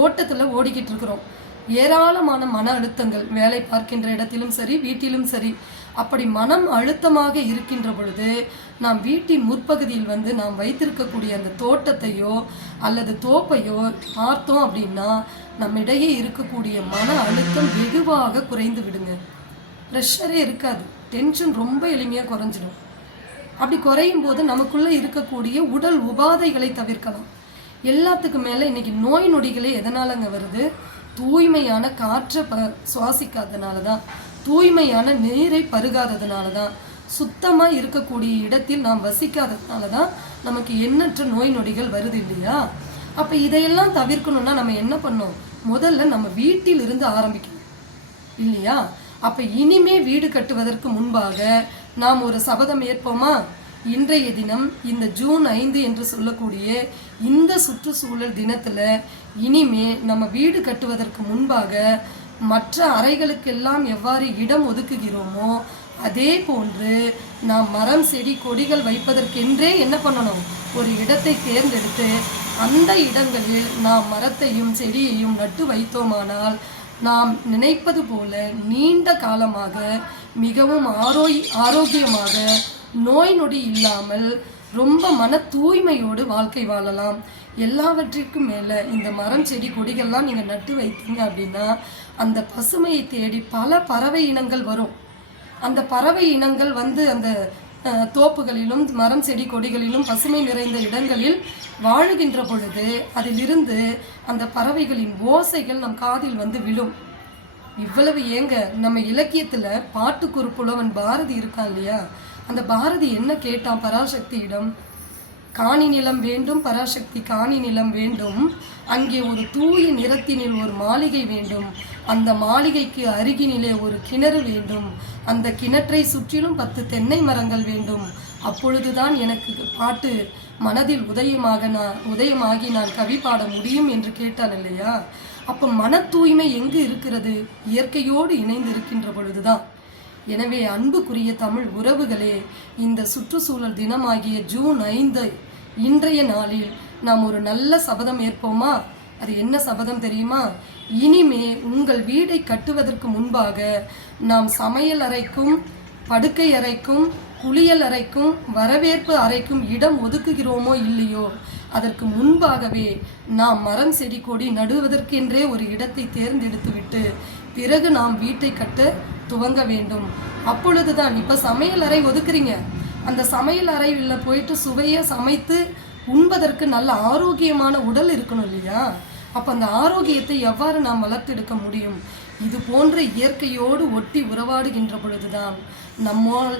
ஓட்டத்தில் ஓடிக்கிட்டு இருக்கிறோம். ஏராளமான மன அழுத்தங்கள், வேலை பார்க்கின்ற இடத்திலும் சரி, வீட்டிலும் சரி. அப்படி மனம் அழுத்தமாக இருக்கின்ற பொழுது நாம் வீட்டின் முற்பகுதியில் நாம் வைத்திருக்கக்கூடிய அந்த தோட்டத்தையோ அல்லது தோப்பையோ பார்த்தோம் அப்படின்னா நம்மிடையே இருக்கக்கூடிய மன அழுத்தம் வெகுவாக குறைந்து விடுங்க. ப்ரெஷரே இருக்காது, டென்ஷன் ரொம்ப எளிமையாக குறைஞ்சிடும். அப்படி குறையும் போது நமக்குள்ளே இருக்கக்கூடிய உடல் உபாதைகளை தவிர்க்கலாம். எல்லாத்துக்கும் மேலே இன்றைக்கி நோய் நொடிகளே எதனாலங்க வருது? தூய்மையான காற்றை சுவாசிக்காதனால தான், தூய்மையான நீரை பருகாததுனால தான், சுத்தமாக இருக்கக்கூடிய இடத்தில் நாம் வசிக்காததுனால தான் நமக்கு எண்ணற்ற நோய் நொடிகள் வருது இல்லையா? அப்போ இதையெல்லாம் தவிர்க்கணும்னா நம்ம என்ன பண்ணோம்? முதல்ல நம்ம வீட்டில் இருந்து ஆரம்பிக்கணும் இல்லையா? அப்போ இனிமே வீடு கட்டுவதற்கு முன்பாக நாம் ஒரு சபதம் ஏற்போமா? இன்றைய தினம் இந்த ஜூன் 5 என்று சொல்லக்கூடிய இந்த சுற்றுச்சூழல் தினத்தில் இனிமே நம்ம வீடு கட்டுவதற்கு முன்பாக மற்ற அறைகளுக்கெல்லாம் எவ்வாறு இடம் ஒதுக்குகிறோமோ அதே போன்று நாம் மரம் செடி கொடிகள் வைப்பதற்கென்றே என்ன பண்ணணும்? ஒரு இடத்தை தேர்ந்தெடுத்து அந்த இடங்களில் நாம் மரத்தையும் செடியையும் நட்டு வைத்தோமானால் நாம் நினைப்பது போல நீண்ட காலமாக மிகவும் ஆரோக்கியமாக நோய் நொடி இல்லாமல் ரொம்ப மன தூய்மையோடு வாழ்க்கை வாழலாம். எல்லாவற்றிற்கும் மேலே இந்த மரம் செடி கொடிகள்லாம் நீங்கள் நட்டு வைத்தீங்க அப்படின்னா அந்த பசுமையை தேடி பல பறவை இனங்கள் வரும். அந்த பறவை இனங்கள் அந்த தோப்புகளிலும் மரம் செடி கொடிகளிலும் பசுமை நிறைந்த இடங்களில் வாழுகின்ற பொழுது அதிலிருந்து அந்த பறவைகளின் ஓசைகள் நம் காதில் விழும். இவ்வளவு ஏங்க, நம்ம இலக்கியத்தில் பாட்டுக்குறு புலவன் பாரதி இருக்கான் இல்லையா? அந்த பாரதி என்ன கேட்டான் பராசக்தியிடம்? காணி நிலம் வேண்டும் பராசக்தி, காணி நிலம் வேண்டும், அங்கே ஒரு தூய நிறத்தினில் ஒரு மாளிகை வேண்டும், அந்த மாளிகைக்கு அருகினிலே ஒரு கிணறு வேண்டும், அந்த கிணற்றை சுற்றிலும் 10 தென்னை மரங்கள் வேண்டும், அப்பொழுதுதான் எனக்கு பாட்டு மனதில் உதயமாகி நான் கவி பாட முடியும் என்று கேட்டான் இல்லையா? அப்போ மன தூய்மை எங்கு இருக்கிறது? இயற்கையோடு இணைந்து இருக்கின்ற பொழுதுதான். எனவே அன்புக்குரிய தமிழ் உறவுகளே, இந்த சுற்றுச்சூழல் தினமாகிய ஜூன் 5 இன்றைய நாளில் நாம் ஒரு நல்ல சபதம் ஏற்போமா? அது என்ன சபதம் தெரியுமா? இனிமே உங்கள் வீடை கட்டுவதற்கு முன்பாக நாம் சமையல் அறைக்கும் படுக்கை அறைக்கும் குளியல் அறைக்கும் வரவேற்பு அறைக்கும் இடம் ஒதுக்குகிறோமோ இல்லையோ, அதற்கு முன்பாகவே நாம் மரம் செடி கொடி நடுவதற்கென்றே ஒரு இடத்தை தேர்ந்தெடுத்து விட்டு பிறகு நாம் வீட்டை கட்ட துவங்க வேண்டும். அப்பொழுதுதான், இப்போ சமையல் அறை ஒதுக்குறீங்க, அந்த சமையல் அறையில் போயிட்டு சுவையாக சமைத்து உண்பதற்கு நல்ல ஆரோக்கியமான உடல் இருக்கணும் இல்லையா? அப்போ அந்த ஆரோக்கியத்தை எவ்வாறு நாம் வளர்த்தெடுக்க முடியும்? இது போன்ற இயற்கையோடு ஒட்டி உறவாடுகின்ற பொழுதுதான் நம்மால்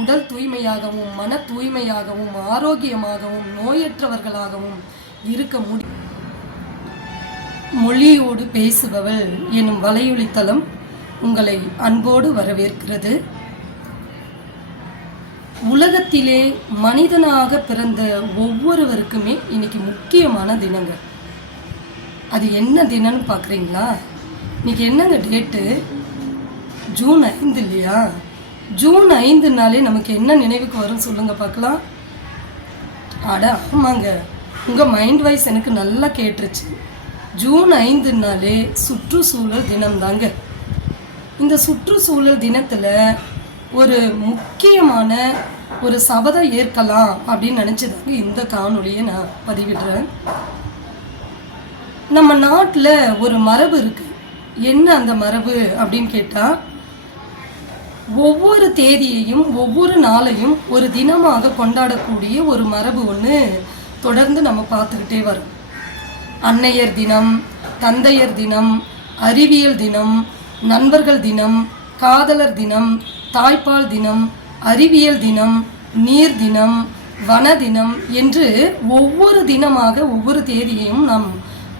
உடல் தூய்மையாகவும் மன தூய்மையாகவும் ஆரோக்கியமாகவும் நோயற்றவர்களாகவும் இருக்க முடியும். மொழியோடு பேசுபவள் எனும் வலையொலித்தளம் உங்களை அன்போடு வரவேற்கிறது. உலகத்திலே மனிதனாக பிறந்த ஒவ்வொருவருக்குமே இன்னைக்கு முக்கியமான தினங்க. அது என்ன தினம்னு பார்க்குறீங்களா? இன்னைக்கு என்னங்க டேட்டு? ஜூன் 5 இல்லையா? ஜூன் 5னாலே நமக்கு என்ன நினைவுக்கு வரும் சொல்லுங்க பார்க்கலாம். அட ஆமாங்க, உங்கள் மைண்ட் வைஸ் எனக்கு நல்லா கேட்டுருச்சு. ஜூன் 5னாலே சுற்றுச்சூழல் தினம்தாங்க. இந்த சுற்றுச்சூழல் தினத்தில் ஒரு முக்கியமான ஒரு சபதம் ஏற்கலாம் அப்படின்னு நினச்சதாங்க இந்த காணொலியை நான் பதிவிடுறேன். நம்ம நாட்டில் ஒரு மரபு இருக்குது. என்ன அந்த மரபு அப்படின்னு கேட்டால், ஒவ்வொரு தேதியையும் ஒவ்வொரு நாளையும் ஒரு தினமாக கொண்டாடக்கூடிய ஒரு மரபு ஒன்று தொடர்ந்து நம்ம பார்த்துக்கிட்டே வரோம். அன்னையர் தினம், தந்தையர் தினம், அறிவியல் தினம், நண்பர்கள் தினம், காதலர் தினம், தாய்ப்பால் தினம், அறிவியல் தினம், நீர் தினம், வன தினம் என்று ஒவ்வொரு தினமாக ஒவ்வொரு தேதியையும் நாம்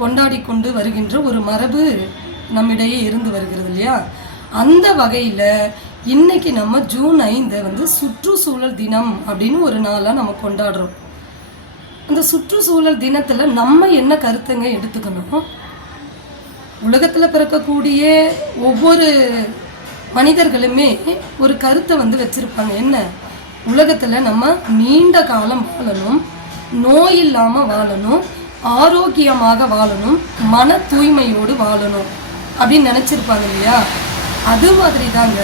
கொண்டாடி கொண்டு வருகின்ற ஒரு மரபு நம்மிடையே இருந்து வருகிறது இல்லையா? அந்த வகையில் இன்னைக்கு நம்ம ஜூன் 5 சுற்றுச்சூழல் தினம் அப்படின்னு ஒரு நாளாக நம்ம கொண்டாடுறோம். அந்த சுற்றுச்சூழல் தினத்தில் நம்ம என்ன கருத்துங்க எடுத்துக்கணும்? உலகத்தில் பிறக்கக்கூடிய ஒவ்வொரு மனிதர்களுமே ஒரு கருத்தை வச்சுருப்பாங்க. என்ன? உலகத்தில் நம்ம நீண்ட காலம் வாழணும், நோய் இல்லாமல் வாழணும், ஆரோக்கியமாக வாழணும், மன தூய்மையோடு வாழணும் அப்படின்னு நினச்சிருப்பாங்க இல்லையா? அது மாதிரி தாங்க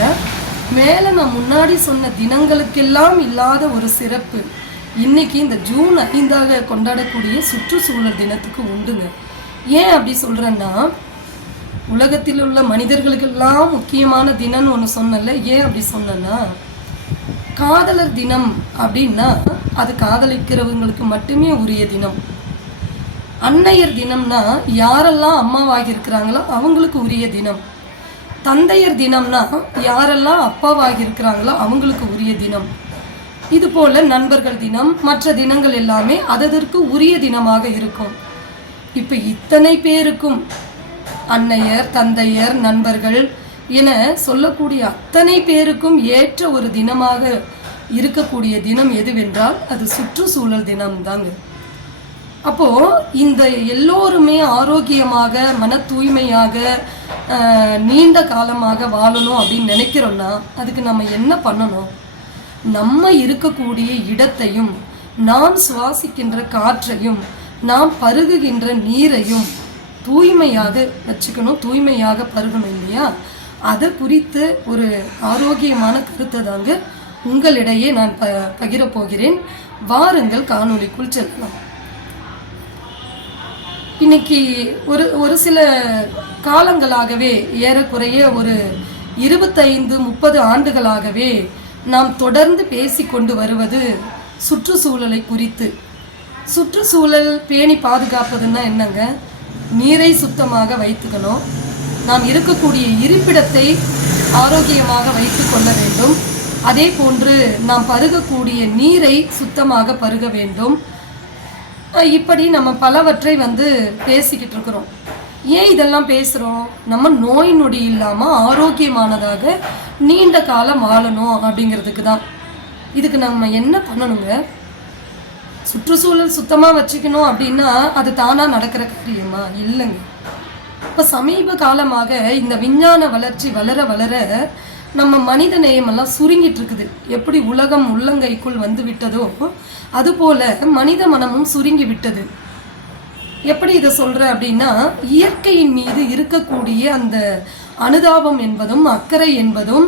மேலே நான் முன்னாடி சொன்ன தினங்களுக்கெல்லாம் இல்லாத ஒரு சிறப்பு இன்னைக்கு இந்த ஜூன் 5 கொண்டாடக்கூடிய சுற்றுச்சூழல் தினத்துக்கு உண்டுங்க. ஏன் அப்படி சொல்கிறேன்னா, உலகத்தில் உள்ள மனிதர்களுக்கெல்லாம் முக்கியமான தினம்னு ஒன்று சொன்னல. ஏன் அப்படி சொன்னேன்னா, காதலர் தினம் அப்படின்னா அது காதலிக்கிறவங்களுக்கு மட்டுமே உரிய தினம். அன்னையர் தினம்னா யாரெல்லாம் அம்மாவாகி இருக்கிறாங்களோ அவங்களுக்கு உரிய தினம். தந்தையர் தினம்னா யாரெல்லாம் அப்பாவாகி இருக்கிறாங்களோ அவங்களுக்கு உரிய தினம். இது போல நண்பர்கள் தினம், மற்ற தினங்கள் எல்லாமே அதற்கு உரிய தினமாக இருக்கும். இப்போ இத்தனை பேருக்கும் அன்னையர், தந்தையர், நண்பர்கள் என சொல்லக்கூடிய அத்தனை பேருக்கும் ஏற்ற ஒரு தினமாக இருக்கக்கூடிய தினம் எதுவென்றால் அது சுற்றுச்சூழல் தினம் தாங்க. அப்போது இந்த எல்லோருமே ஆரோக்கியமாக, மன தூய்மையாக, நீண்ட காலமாக வாழணும் அப்படின்னு நினைக்கிறோன்னா அதுக்கு நம்ம என்ன பண்ணணும்? நம்ம இருக்கக்கூடிய இடத்தையும், நாம் சுவாசிக்கின்ற காற்றையும், நாம் பருகுகின்ற நீரையும் தூய்மையாக வச்சுக்கணும், தூய்மையாக பருகணும் இல்லையா? அதை குறித்து ஒரு ஆரோக்கியமான கருத்தை தாங்க உங்களிடையே நான் பகிரப் போகிறேன். வாருங்கள் காணொளிக்குள் செல்லலாம். இன்னைக்கு ஒரு சில காலங்களாகவே, ஏறக்குறைய ஒரு 25-30 ஆண்டுகளாகவே நாம் தொடர்ந்து பேசி கொண்டு வருவது சுற்றுச்சூழலை குறித்து. சுற்றுச்சூழல் பேணி பாதுகாப்பதுன்னா என்னங்க? நீரை சுத்தமாக வைத்துக்கணும், நாம் இருக்கக்கூடிய இருப்பிடத்தை ஆரோக்கியமாக வைத்து கொள்ள வேண்டும், அதே போன்று நாம் பருகக்கூடிய நீரை சுத்தமாக பருக வேண்டும். இப்படி நம்ம பலவற்றை பேசிக்கிட்டு இருக்கிறோம். ஏன் இதெல்லாம் பேசுகிறோம்? நம்ம நோய் நொடி இல்லாமல் ஆரோக்கியமானதாக நீண்ட காலம் வாழணும் அப்படிங்கிறதுக்கு தான். இதுக்கு நம்ம என்ன பண்ணணுங்க? சுற்றுச்சூழல் சுத்தமாக வச்சுக்கணும் அப்படின்னா அது தானாக நடக்கிற காரியமா? இல்லைங்க. இப்போ சமீப காலமாக இந்த விஞ்ஞான வளர்ச்சி வளர வளர நம்ம மனித நேயமெல்லாம் சுருங்கிட்டு இருக்குது. எப்படி உலகம் உள்ளங்கைக்குள் வந்து விட்டதோ அதுபோல மனித மனமும் சுருங்கி விட்டது. எப்படி இதை சொல்கிறேன் அப்படின்னா, இயற்கையின் மீது இருக்கக்கூடிய அந்த அனுதாபம் என்பதும் அக்கறை என்பதும்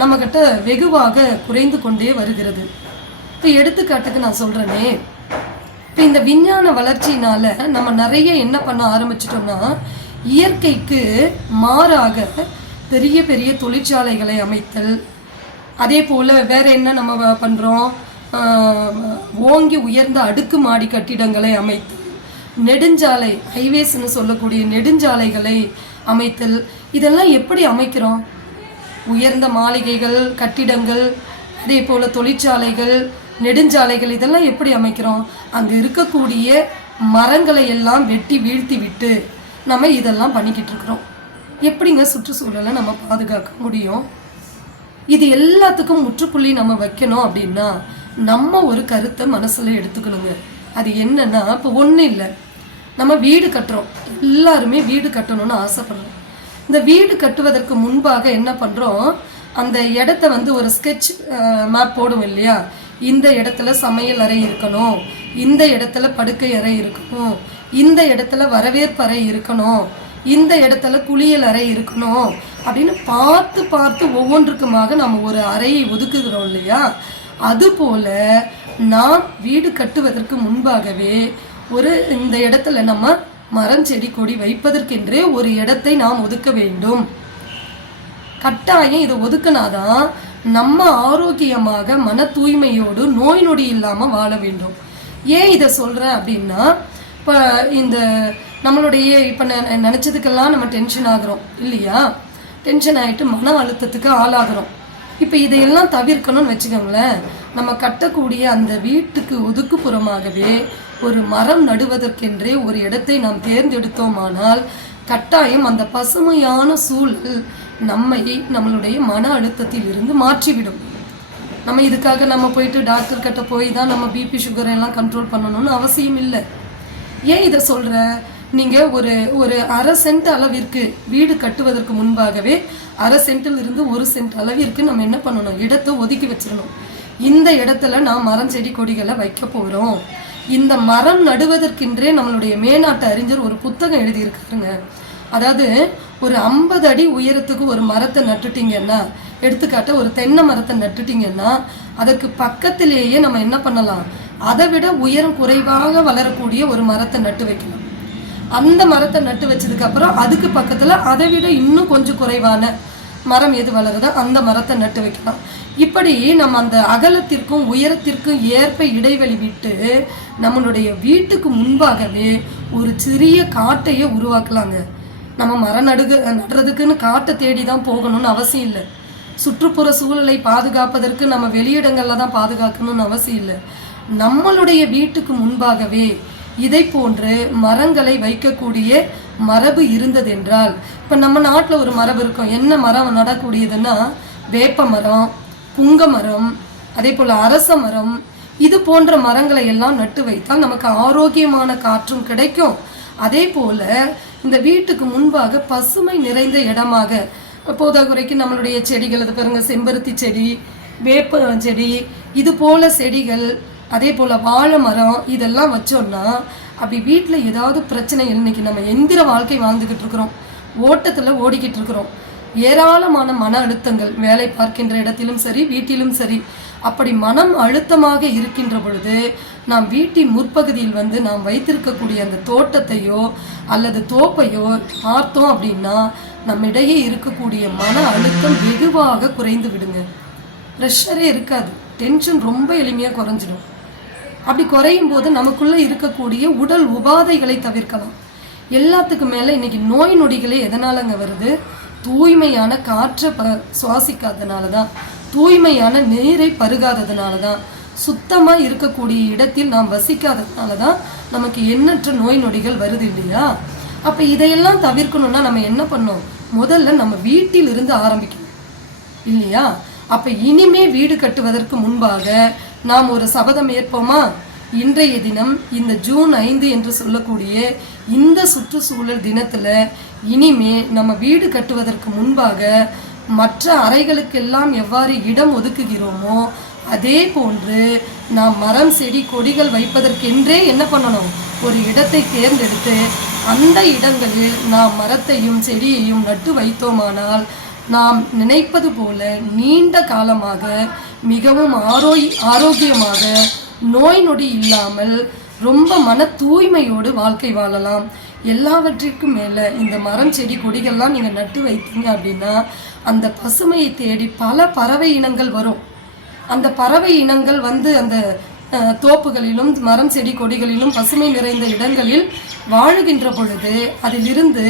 நம்மக்கிட்ட வெகுவாக குறைந்து கொண்டே வருகிறது. இப்போ எடுத்துக்காட்டுக்கு நான் சொல்கிறேனே, இப்போ இந்த விஞ்ஞான வளர்ச்சினால் நம்ம நிறைய என்ன பண்ண ஆரம்பிச்சிட்டோம்னா, இயற்கைக்கு மாறாக பெரிய பெரிய தொழிற்சாலைகளை அமைத்தல், அதே போல் வேறு என்ன நம்ம பண்ணுறோம், ஓங்கி உயர்ந்த அடுக்குமாடி கட்டிடங்களை அமைத்தல், நெடுஞ்சாலை ஹைவேஸ்ன்னு சொல்லக்கூடிய நெடுஞ்சாலைகளை அமைத்தல். இதெல்லாம் எப்படி அமைக்கிறோம்? உயர்ந்த மாளிகைகள், கட்டிடங்கள், அதே போல் தொழிற்சாலைகள், நெடுஞ்சாலைகள், இதெல்லாம் எப்படி அமைக்கிறோம்? அங்கே இருக்கக்கூடிய மரங்களை எல்லாம் வெட்டி வீழ்த்தி விட்டு நம்ம இதெல்லாம் பண்ணிக்கிட்டு இருக்கிறோம். எப்படிங்க சுற்றுச்சூழலை நம்ம பாதுகாக்க முடியும்? இது எல்லாத்துக்கும் முற்றுப்புள்ளி நம்ம வைக்கணும் அப்படின்னா நம்ம ஒரு கருத்தை மனசில் எடுத்துக்கணுங்க. அது என்னன்னா, இப்போ ஒன்றும் இல்லை, நம்ம வீடு கட்டுறோம், எல்லாருமே வீடு கட்டணும்னு ஆசைப்படுறோம். இந்த வீடு கட்டுவதற்கு முன்பாக என்ன பண்ணுறோம், அந்த இடத்த ஒரு ஸ்கெட்ச் மேப் போடுவோம் இல்லையா? இந்த இடத்துல சமையல் அறை இருக்கணும், இந்த இடத்துல படுக்கை அறை இருக்கணும், இந்த இடத்துல வரவேற்பு அறை இருக்கணும், இந்த இடத்துல குளியல் அறை இருக்கணும் அப்படின்னு பார்த்து பார்த்து ஒவ்வொன்றுக்குமாக நம்ம ஒரு அறையை ஒதுக்குகிறோம் இல்லையா? அதுபோல் நாம் வீடு கட்டுவதற்கு முன்பாகவே இந்த இடத்துல நம்ம மரம் செடி கொடி வைப்பதற்கென்றே ஒரு இடத்தை நாம் ஒதுக்க வேண்டும். கட்டாயம் இதை ஒதுக்கினாதான் நம்ம ஆரோக்கியமாக மன தூய்மையோடு நோய் நொடி இல்லாமல் வாழ வேண்டும். ஏன் இதை சொல்கிறேன் அப்படின்னா, இப்போ இந்த நம்மளுடைய இப்போ நினச்சதுக்கெல்லாம் நம்ம டென்ஷன் ஆகிறோம் இல்லையா? டென்ஷன் ஆகிட்டு மன அழுத்தத்துக்கு ஆளாகிறோம். இப்போ இதையெல்லாம் தவிர்க்கணும்னு வச்சுக்கோங்களேன், நம்ம கட்டக்கூடிய அந்த வீட்டுக்கு ஒதுக்குப்புறமாகவே ஒரு மரம் நடுவதற்கென்றே ஒரு இடத்தை நாம் தேர்ந்தெடுத்தோமானால் கட்டாயம் அந்த பசுமையான சூழல் நம்மளுடைய மன அழுத்தத்தில் இருந்து மாற்றிவிடும். நம்ம இதுக்காக நம்ம போயிட்டு டாக்டர் கிட்ட போய் தான் நம்ம பிபி சுகர் எல்லாம் கண்ட்ரோல் பண்ணணும்னு அவசியம் இல்லை. ஏன் இதை சொல்கிறேன்? நீங்கள் ஒரு அரை சென்ட் அளவிற்கு வீடு கட்டுவதற்கு முன்பாகவே அரை சென்ட்டில் இருந்து 1 சென்ட் அளவிற்கு நம்ம என்ன பண்ணணும், இடத்தை ஒதுக்கி வச்சிடணும். இந்த இடத்துல நான் மரம் செடி கொடிகளை வைக்க போகிறோம், இந்த மரம் நடுவதற்கென்றே நம்மளுடைய மேனாட்டு அறிஞர் ஒரு புத்தகம் எழுதியிருக்காருங்க. அதாவது ஒரு 50 அடி உயரத்துக்கு ஒரு மரத்தை நட்டுட்டீங்கன்னா, எடுத்துக்காட்ட ஒரு தென்னை மரத்தை நட்டுட்டீங்கன்னா, அதற்கு பக்கத்திலேயே நம்ம என்ன பண்ணலாம், அதை விட உயரம் குறைவாக வளரக்கூடிய ஒரு மரத்தை நட்டு வைக்கலாம். அந்த மரத்தை நட்டு வச்சதுக்கு அப்புறம் அதுக்கு பக்கத்துல அதை விட இன்னும் கொஞ்சம் குறைவான மரம் எது வளருதோ அந்த மரத்தை நட்டு வைக்கலாம். இப்படி நம்ம அந்த அகலத்திற்கும் உயரத்திற்கும் ஏற்ப இடைவெளி விட்டு நம்மளுடைய வீட்டுக்கு முன்பாகவே ஒரு சிறிய காட்டையே உருவாக்கலாங்க. நம்ம மரம் நடுறதுக்குன்னு காட்டை தேடி தான் போகணும்னு அவசியம் இல்லை. சுற்றுப்புற சூழலை பாதுகாப்பதற்கு நம்ம வெளியிடங்கள்ல தான் பாதுகாக்கணும்னு அவசியம் இல்லை. நம்மளுடைய வீட்டுக்கு முன்பாகவே இதை போன்று மரங்களை வைக்கக்கூடிய மரபு இருந்தது என்றால், இப்போ நம்ம நாட்டில் ஒரு மரபு இருக்கும். என்ன மரம் நடக்கூடியதுன்னா, வேப்ப மரம், புங்க மரம், அதே போல் அரச மரம், இது போன்ற மரங்களை எல்லாம் நட்டு வைத்தால் நமக்கு ஆரோக்கியமான காற்றும் கிடைக்கும். அதே போல் இந்த வீட்டுக்கு முன்பாக பசுமை நிறைந்த இடமாக போதாக்குறைக்கு நம்மளுடைய செடிகள், அது பாருங்க, செம்பருத்தி செடி, வேப்ப செடி, இது போல செடிகள், அதே போல் வாழை மரம், இதெல்லாம் வச்சோம்னா அப்படி வீட்டில் ஏதாவது பிரச்சனை, இன்னைக்கு நம்ம எந்திர வாழ்க்கை வாழ்ந்துக்கிட்டு இருக்கிறோம், ஓட்டத்தில் ஓடிக்கிட்டு இருக்கிறோம். ஏராளமான மன அழுத்தங்கள் வேலை பார்க்கின்ற இடத்திலும் சரி வீட்டிலும் சரி. அப்படி மனம் அழுத்தமாக இருக்கின்ற பொழுது நாம் வீட்டின் முற்பகுதியில் நாம் வைத்திருக்கக்கூடிய அந்த தோட்டத்தையோ அல்லது தோப்பையோ பார்த்தோம் அப்படின்னா நம்மிடையே இருக்கக்கூடிய மன அழுத்தம் வெகுவாக குறைந்து விடுங்க. ப்ரெஷரே இருக்காது, டென்ஷன் ரொம்ப எளிமையாக குறைஞ்சிடும். அப்படி குறையும் போது நமக்குள்ளே இருக்கக்கூடிய உடல் உபாதைகளை தவிர்க்கலாம். எல்லாத்துக்கும் மேலே இன்னைக்கு நோய் நொடிகளே எதனாலங்க வருது? தூய்மையான காற்றை சுவாசிக்காதனால தான், தூய்மையான நீரை பருகாததுனால தான், சுத்தமாக இருக்கக்கூடிய இடத்தில் நாம் வசிக்காததுனால தான் நமக்கு எண்ணற்ற நோய் நொடிகள் வருது இல்லையா? அப்போ இதையெல்லாம் தவிர்க்கணும்னா நம்ம என்ன பண்ணோம்? முதல்ல நம்ம வீட்டில் இருந்து ஆரம்பிக்கணும் இல்லையா? அப்போ இனிமே வீடு கட்டுவதற்கு முன்பாக நாம் ஒரு சபதம் ஏற்போமா? இன்றைய தினம் இந்த ஜூன் 5 என்று சொல்லக்கூடிய இந்த சுற்றுச்சூழல் தினத்தில் இனிமே நம்ம வீடு கட்டுவதற்கு முன்பாக மற்ற அறைகளுக்கெல்லாம் எவ்வாறு இடம் ஒதுக்குகிறோமோ அதே போன்று நாம் மரம் செடி கொடிகள் வைப்பதற்கென்றே என்ன பண்ணணும்? ஒரு இடத்தை தேர்ந்தெடுத்து அந்த இடங்களில் நாம் மரத்தையும் செடியையும் நட்டு வைத்தோமானால் நாம் நினைப்பது போல நீண்ட காலமாக மிகவும் ஆரோக்கியமாக நோய் நொடி இல்லாமல் ரொம்ப மன தூய்மையோடு வாழ்க்கை வாழலாம். எல்லாவற்றிற்கும் மேலே இந்த மரம் செடி கொடிகள்லாம் நீங்கள் நட்டு வைத்தீங்க அப்படின்னா அந்த பசுமையை தேடி பல பறவை இனங்கள் வரும். அந்த பறவை இனங்கள் அந்த தோப்புகளிலும் மரம் செடி கொடிகளிலும் பசுமை நிறைந்த இடங்களில் வாழுகின்ற பொழுது அதிலிருந்து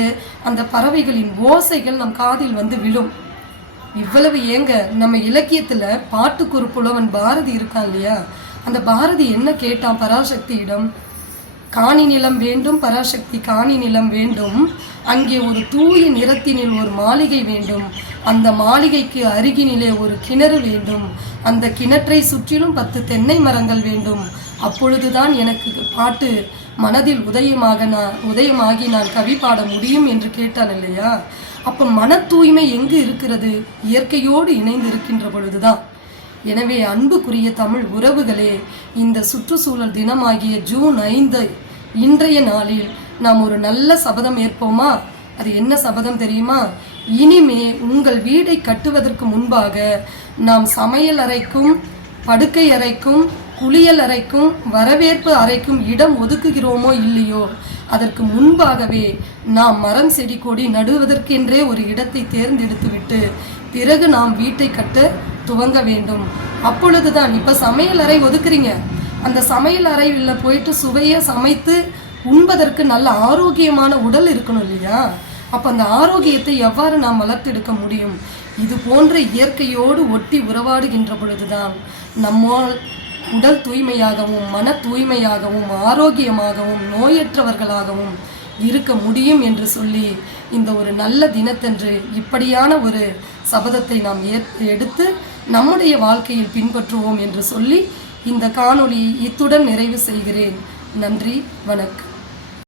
அந்த பறவைகளின் ஓசைகள் நம் காதில் விழும். இவ்வளவு ஏங்க, நம்ம இலக்கியத்தில் பாட்டுக்குறு புலவன் பாரதி இருக்கான் இல்லையா? அந்த பாரதி என்ன கேட்டான் பராசக்தியிடம்? காணி நிலம் வேண்டும் பராசக்தி, காணி நிலம் வேண்டும், அங்கே ஒரு தூய நிறத்தினில் ஒரு மாளிகை வேண்டும், அந்த மாளிகைக்கு அருகினிலே ஒரு கிணறு வேண்டும், அந்த கிணற்றை சுற்றிலும் 10 தென்னை மரங்கள் வேண்டும், அப்பொழுதுதான் எனக்கு பாட்டு மனதில் உதயமாகி நான் கவி பாட முடியும் என்று கேட்டான் இல்லையா? அப்போ மன தூய்மை எங்கு இருக்கிறது? இயற்கையோடு இணைந்து இருக்கின்ற பொழுதுதான். எனவே அன்புக்குரிய தமிழ் உறவுகளே, இந்த சுற்றுச்சூழல் தினமாகிய ஜூன் 5 இன்றைய நாளில் நாம் ஒரு நல்ல சபதம் ஏற்போமா? அது என்ன சபதம் தெரியுமா? இனிமே உங்கள் வீடை கட்டுவதற்கு முன்பாக நாம் சமையல் அறைக்கும் படுக்கை அறைக்கும் குளியல் அறைக்கும் வரவேற்பு அறைக்கும் இடம் ஒதுக்குகிறோமோ இல்லையோ, அதற்கு முன்பாகவே நாம் மரம் செடி கொடி நடுவதற்கென்றே ஒரு இடத்தை தேர்ந்தெடுத்து விட்டு பிறகு நாம் வீட்டை கட்ட துவங்க வேண்டும். அப்பொழுதுதான், இப்போ சமையல் அறை ஒதுக்குறீங்க, அந்த சமையல் அறையில் போயிட்டு சுவையாக சமைத்து உண்பதற்கு நல்ல ஆரோக்கியமான உடல் இருக்கணும் இல்லையா? அப்போ அந்த ஆரோக்கியத்தை எவ்வாறு நாம் வளர்த்தெடுக்க முடியும்? இது போன்ற இயற்கையோடு ஒட்டி உறவாடுகின்ற பொழுதுதான் நம்மால் உடல் தூய்மையாகவும் மன தூய்மையாகவும் ஆரோக்கியமாகவும் நோயற்றவர்களாகவும் இருக்க முடியும் என்று சொல்லி இந்த ஒரு நல்ல தினத்தன்று இப்படியான ஒரு சபதத்தை நாம் எடுத்து நம்முடைய வாழ்க்கையில் பின்பற்றுவோம் என்று சொல்லி இந்த காணொளி இத்துடன் நிறைவு செய்கிறேன். நன்றி, வணக்கம்.